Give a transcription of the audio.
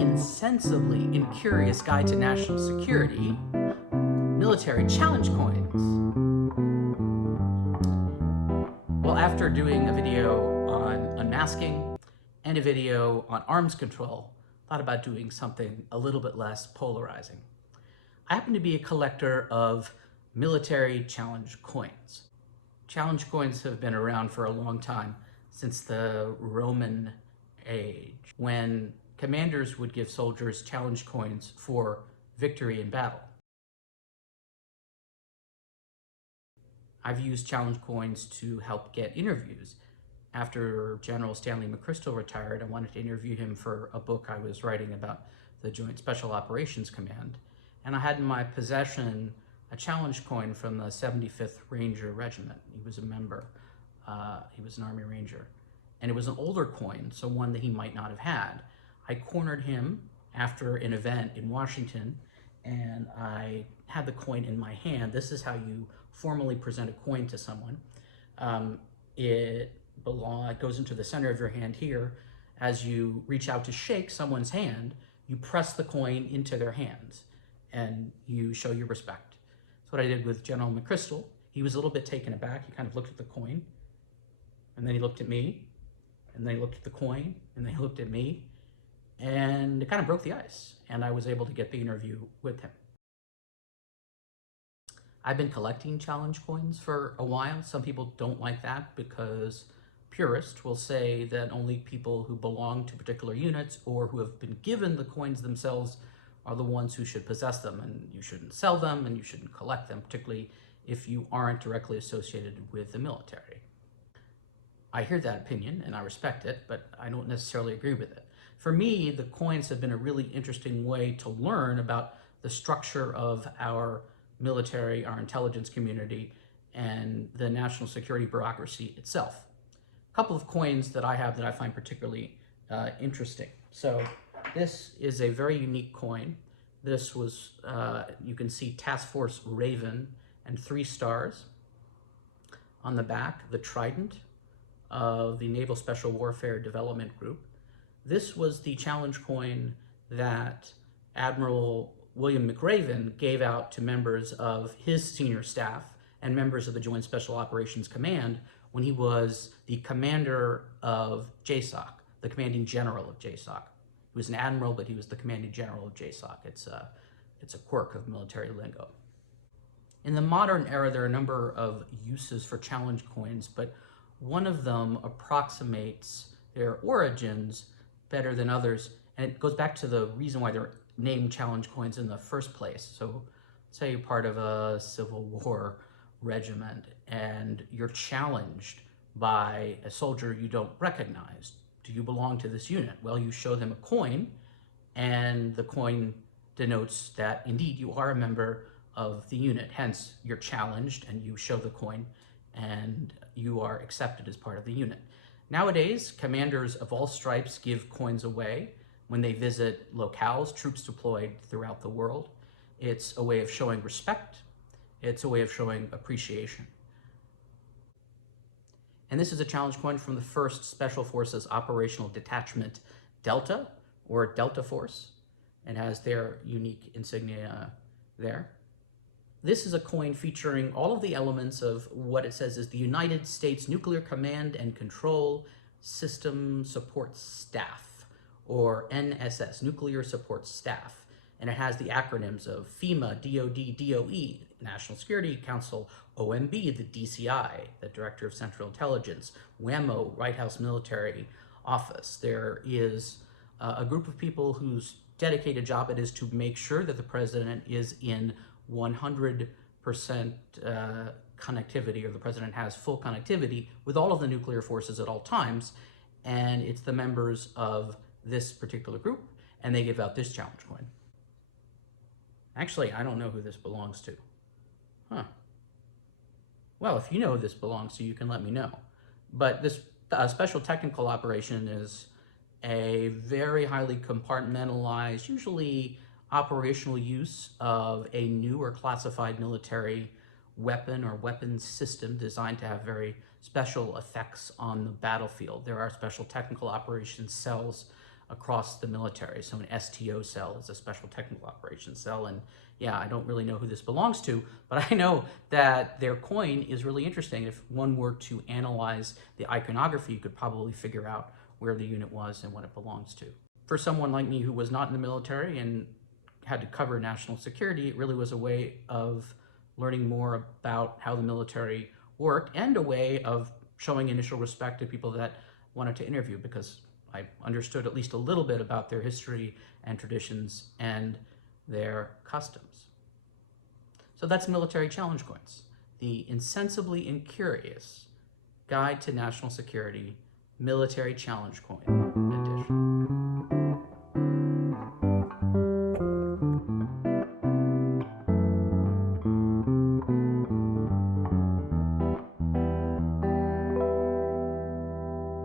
insensibly incurious guide to national security, military challenge coins. Well, after doing a video on unmasking and a video on arms control, I thought about doing something a little bit less polarizing. I happen to be a collector of military challenge coins. Challenge coins have been around for a long time, since the Roman age, when commanders would give soldiers challenge coins for victory in battle. I've used challenge coins to help get interviews. After General Stanley McChrystal retired, I wanted to interview him for a book I was writing about the Joint Special Operations Command. And I had in my possession a challenge coin from the 75th Ranger Regiment. He was a member. He was an Army Ranger. And it was an older coin, so one that he might not have had. I cornered him after an event in Washington, and I had the coin in my hand. This is how you formally present a coin to someone. It goes into the center of your hand here. As you reach out to shake someone's hand, you press the coin into their hands and you show your respect. That's what I did with General McChrystal. He was a little bit taken aback. He kind of looked at the coin, and then he looked at me, and then he looked at the coin, and then he looked at me, and it kind of broke the ice, and I was able to get the interview with him. I've been collecting challenge coins for a while. Some people don't like that because purists will say that only people who belong to particular units or who have been given the coins themselves are the ones who should possess them, and you shouldn't sell them and you shouldn't collect them, particularly if you aren't directly associated with the military. I hear that opinion and I respect it, but I don't necessarily agree with it. For me, the coins have been a really interesting way to learn about the structure of our military, our intelligence community, and the national security bureaucracy itself. A couple of coins that I have that I find particularly interesting. So this is a very unique coin. This was, you can see Task Force Raven and 3 stars. On the back, the trident of the Naval Special Warfare Development Group. This was the challenge coin that Admiral William McRaven gave out to members of his senior staff and members of the Joint Special Operations Command when he was the commander of JSOC, the commanding general of JSOC. He was an admiral, but he was the commanding general of JSOC. It's a quirk of military lingo. In the modern era, there are a number of uses for challenge coins, but one of them approximates their origins better than others, and it goes back to the reason why they're named challenge coins in the first place. So say you're part of a Civil War regiment and you're challenged by a soldier you don't recognize. Do you belong to this unit? Well, you show them a coin, and the coin denotes that indeed you are a member of the unit. Hence, you're challenged and you show the coin and you are accepted as part of the unit. Nowadays, commanders of all stripes give coins away when they visit locales, troops deployed throughout the world. It's a way of showing respect. It's a way of showing appreciation. And this is a challenge coin from the 1st Special Forces Operational Detachment Delta, or Delta Force, and has their unique insignia there. This is a coin featuring all of the elements of what it says is the United States Nuclear Command and Control System Support Staff, or NSS, Nuclear Support Staff. And it has the acronyms of FEMA, DOD, DOE, National Security Council, OMB, the DCI, the Director of Central Intelligence, WAMO, White House Military Office. There is a group of people whose dedicated job it is to make sure that the president is in 100% connectivity, or the president has full connectivity with all of the nuclear forces at all times, and it's the members of this particular group, and they give out this challenge coin. Actually, I don't know who this belongs to. Huh. Well, if you know who this belongs to, you can let me know. But this special technical operation is a very highly compartmentalized, usually operational use of a new or classified military weapon or weapons system designed to have very special effects on the battlefield. There are special technical operations cells across the military. So an STO cell is a special technical operations cell. And yeah, I don't really know who this belongs to, but I know that their coin is really interesting. If one were to analyze the iconography, you could probably figure out where the unit was and what it belongs to. For someone like me who was not in the military and had to cover national security, it really was a way of learning more about how the military worked and a way of showing initial respect to people that wanted to interview, because I understood at least a little bit about their history and traditions and their customs. So that's military challenge coins, the Insensibly Incurious Guide to National Security Military Challenge Coin Edition.